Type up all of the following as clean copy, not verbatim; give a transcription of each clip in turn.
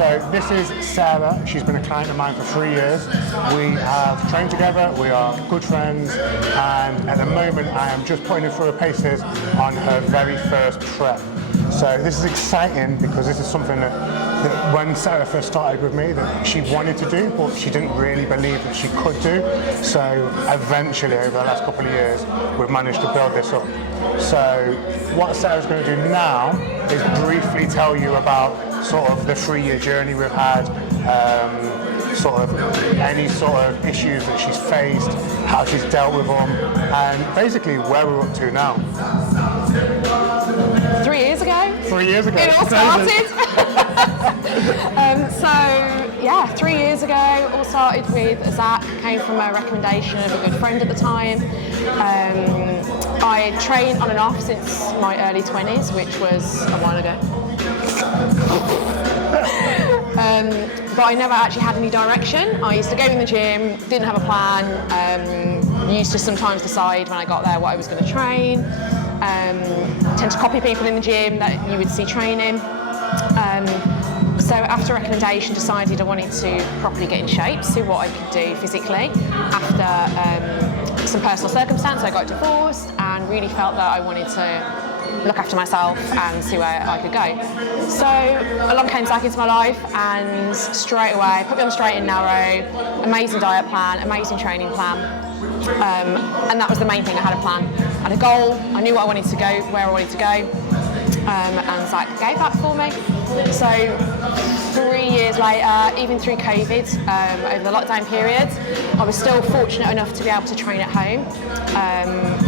So this is Sarah. She's been a client of mine for 3 years. We have trained together, we are good friends, and at the moment I am just putting her through her paces on her very first prep. So this is exciting because this is something that when Sarah first started with me that she wanted to do, but she didn't really believe that she could do. So eventually, over the last couple of years, we've managed to build this up. So what Sarah's going to do now is briefly tell you about sort of the 3-year journey we've had, sort of any sort of issues that she's faced, how she's dealt with them, and basically where we're up to now. 3 years ago. 3 years ago. It all started. So yeah, 3 years ago, all started with Zach. Came from a recommendation of a good friend at the time. I trained on and off since my early 20s, which was a while ago. But I never actually had any direction. I used to go in the gym, didn't have a plan, used to sometimes decide when I got there what I was going to train, tend to copy people in the gym that you would see training. So after recommendation, decided I wanted to properly get in shape, see what I could do physically. After some personal circumstance, I got divorced and really felt that I wanted to look after myself and see where I could go. So along came Zach into my life and straight away put me on the straight and narrow, amazing diet plan, amazing training plan. And that was the main thing. I had a plan, I had a goal, I knew what I wanted to go, where I wanted to go, and Zach gave that for me. So 3 years later, even through COVID, over the lockdown period, I was still fortunate enough to be able to train at home,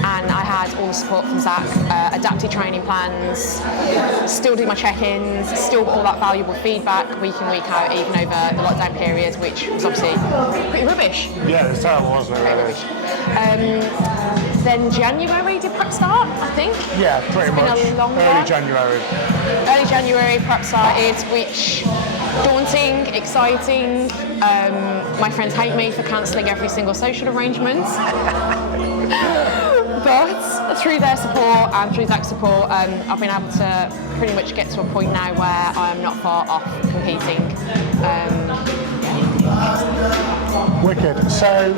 and I had all the support from Zach, adapted training plans, still do my check-ins, still got all that valuable feedback week in, week out, even over the lockdown period, which was obviously pretty rubbish. Yeah, it's terrible, wasn't it? Really? Then January did prep start, I think. Yeah, pretty much. Been a long Early one. January. Early January prep started, which daunting, exciting. My friends hate me for cancelling every single social arrangement. But through their support and through Zach's support, I've been able to pretty much get to a point now where I'm not far off competing. Wicked. So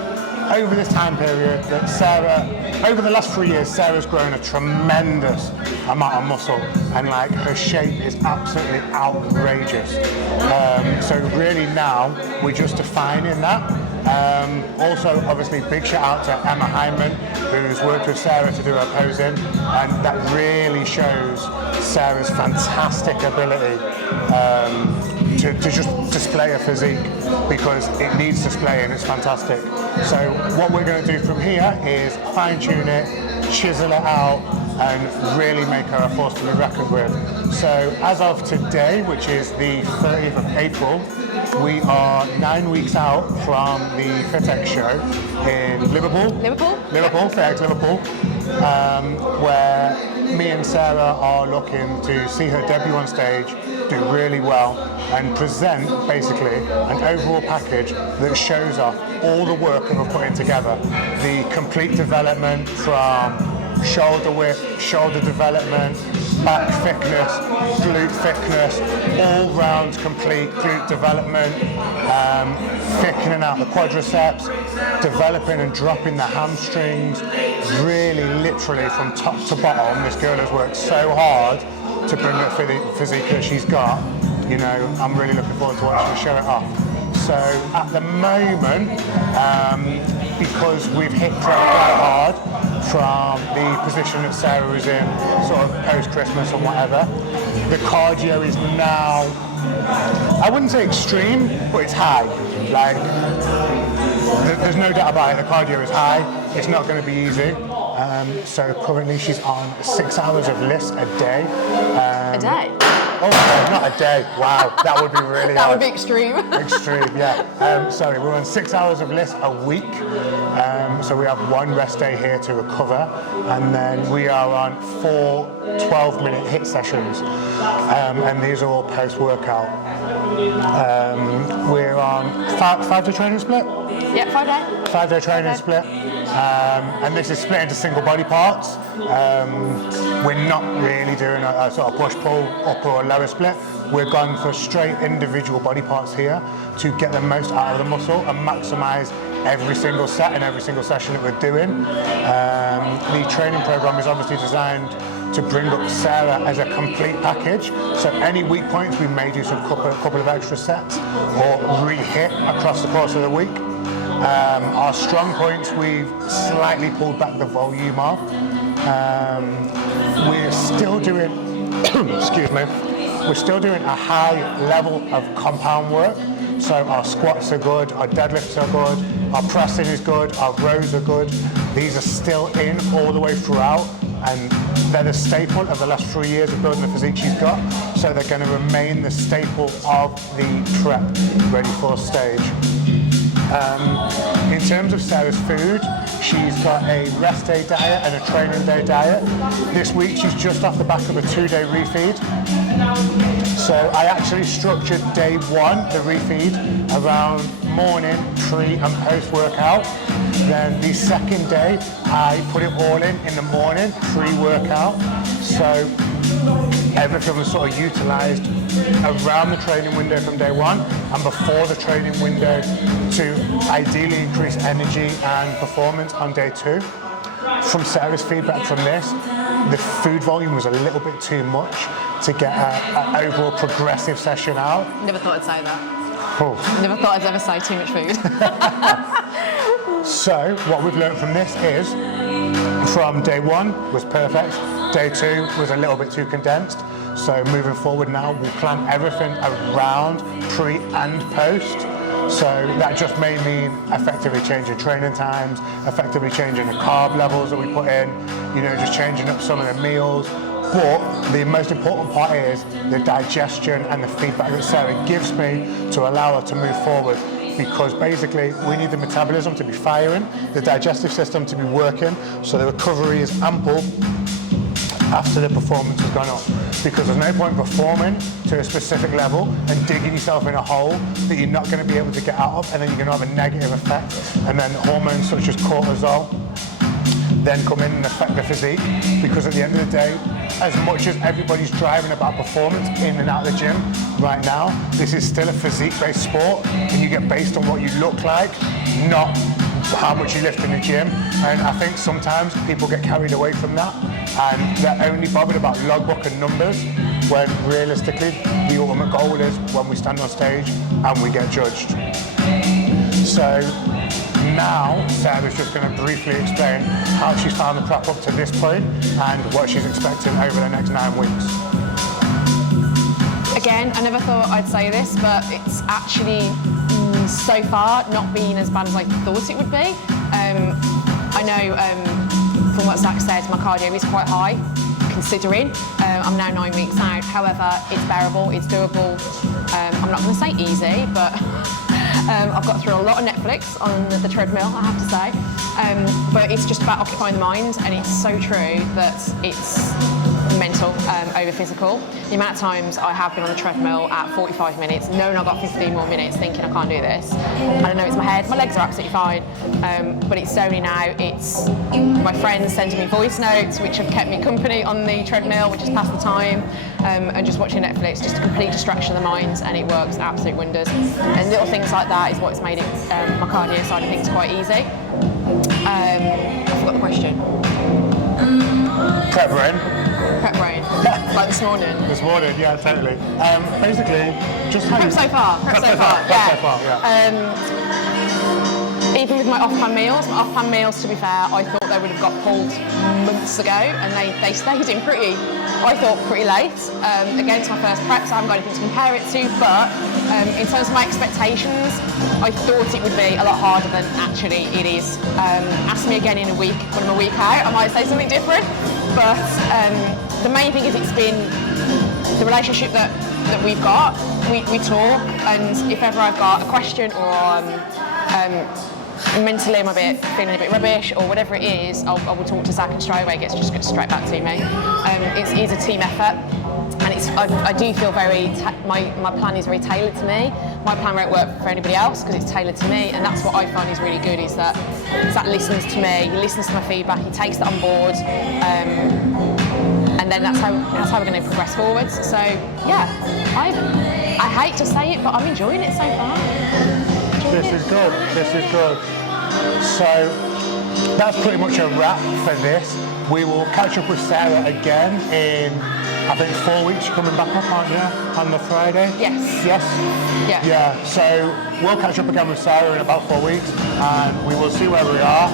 over this time period that Sarah, over the last 3 years, Sarah's grown a tremendous amount of muscle, and like her shape is absolutely outrageous. So really now we're just defining that. Also, obviously, big shout out to Emma Hyman, who's worked with Sarah to do her posing, and that really shows Sarah's fantastic ability to just display a physique, because it needs displaying. It's fantastic. So what we're going to do from here is fine tune it, chisel it out, and really make her a force to be reckoned with. So as of today, which is the 30th of April, we are 9 weeks out from the FitX show in Liverpool. Liverpool, FitX Liverpool, where me and Sarah are looking to see her debut on stage, do really well, and present basically an overall package that shows off all the work that we're putting together. The complete development from shoulder width, shoulder development, back thickness, glute thickness, all-round complete glute development, thickening out the quadriceps, developing and dropping the hamstrings, really literally from top to bottom. This girl has worked so hard to bring the physique that she's got. You know, I'm really looking forward to watching her show it off. So at the moment, because we've hit prep quite hard from the position that Sarah was in, sort of post-Christmas and whatever, the cardio is now, I wouldn't say extreme, but it's high. Like, there's no doubt about it, the cardio is high, it's not going to be easy. So currently she's on 6 hours of LISS a day. A day? Oh, no, not a day. Wow, that would be really That hard. would be extreme. Extreme, yeah. Sorry, we're on 6 hours of LISS a week. So we have one rest day here to recover, and then we are on 4 12-minute HIIT sessions, and these are all post-workout. We're on 5-day training split. Yeah, 5 day. 5-day training split, and this is split into single body parts. We're not really doing a sort of push-pull upper or lower split. We're going for straight individual body parts here to get the most out of the muscle and maximise every single set and every single session that we're doing. The training program is obviously designed to bring up Sarah as a complete package. So any weak points, we may do some couple of extra sets or re-hit across the course of the week. Our strong points, we've slightly pulled back the volume of. We're still doing, excuse me, we're still doing a high level of compound work. So our squats are good, our deadlifts are good, our pressing is good, our rows are good. These are still in all the way throughout, and they're the staple of the last 3 years of building the physique she's got. So they're going to remain the staple of the prep ready for stage. In terms of Sarah's food, she's got a rest day diet and a training day diet. This week she's just off the back of a 2-day refeed. So I actually structured day 1, the refeed, around morning, pre and post workout. Then the second day I put it all in the morning, pre-workout. So everything was sort of utilised around the training window from day 1 and before the training window to ideally increase energy and performance on day 2. From Sarah's feedback from this, the food volume was a little bit too much to get an overall progressive session out. Never thought I'd say that. Oh. Never thought I'd ever say too much food. So what we've learned from this is, from day 1 was perfect, day 2 was a little bit too condensed. So moving forward now, we'll plan everything around pre and post. So that just may mean effectively changing training times, effectively changing the carb levels that we put in, just changing up some of the meals. But the most important part is the digestion and the feedback that Sarah gives me to allow her to move forward. Because basically we need the metabolism to be firing, the digestive system to be working, so the recovery is ample after the performance has gone up. Because there's no point performing to a specific level and digging yourself in a hole that you're not going to be able to get out of, and then you're going to have a negative effect. And then hormones such as cortisol then come in and affect the physique. Because at the end of the day, as much as everybody's driving about performance in and out of the gym right now, this is still a physique-based sport, and you get based on what you look like, not how much you lift in the gym. And I think sometimes people get carried away from that, and they're only bothered about logbook and numbers, when realistically the ultimate goal is when we stand on stage and we get judged. So now Sarah's just going to briefly explain how she's found the prep up to this point and what she's expecting over the next 9 weeks. Again, I never thought I'd say this, but it's actually so far not been as bad as I thought it would be. I know from what Zach said, my cardio is quite high, considering I'm now 9 weeks out. However, it's bearable, it's doable. I'm not going to say easy, but I've got through a lot of Netflix on the treadmill, I have to say. But it's just about occupying the mind, and it's so true that it's mental over physical. The amount of times I have been on the treadmill at 45 minutes, knowing I've got 15 more minutes, thinking I can't do this. And I know it's my head, my legs are absolutely fine, but it's only now, it's my friends sending me voice notes, which have kept me company on the treadmill, which has passed the time, and just watching Netflix, just a complete distraction of the mind, and it works absolute wonders. And little things like that is what's made it, my cardio side of things, quite easy. I forgot the question. Prep brain. Prep brain. Like this morning. This morning, yeah, totally. Basically, just how Prep so far. Prep so far. Yeah. Even with my off-plan meals, to be fair, I thought they would have got pulled months ago, and they stayed in pretty late. Again, it's my first prep, so I haven't got anything to compare it to, but in terms of my expectations, I thought it would be a lot harder than actually it is. Ask me again in a week, when I'm a week out, I might say something different, but the main thing is it's been the relationship that we've got. We talk, and if ever I've got a question or mentally I'm feeling a bit rubbish or whatever it is, I will talk to Zach and straight away gets straight back to me. It's a team effort, and I do feel my plan is very tailored to me. My plan won't work for anybody else because it's tailored to me, and that's what I find is really good, is that Zach listens to me, he listens to my feedback, he takes that on board, and then that's how we're going to progress forwards. So yeah, I hate to say it, but I'm enjoying it so far. This is good. So that's pretty much a wrap for this. We will catch up with Sarah again in, I think, 4 weeks. You're coming back up, aren't you, on the Friday? Yes. Yes? Yeah. Yeah, so we'll catch up again with Sarah in about 4 weeks, and we will see where we are.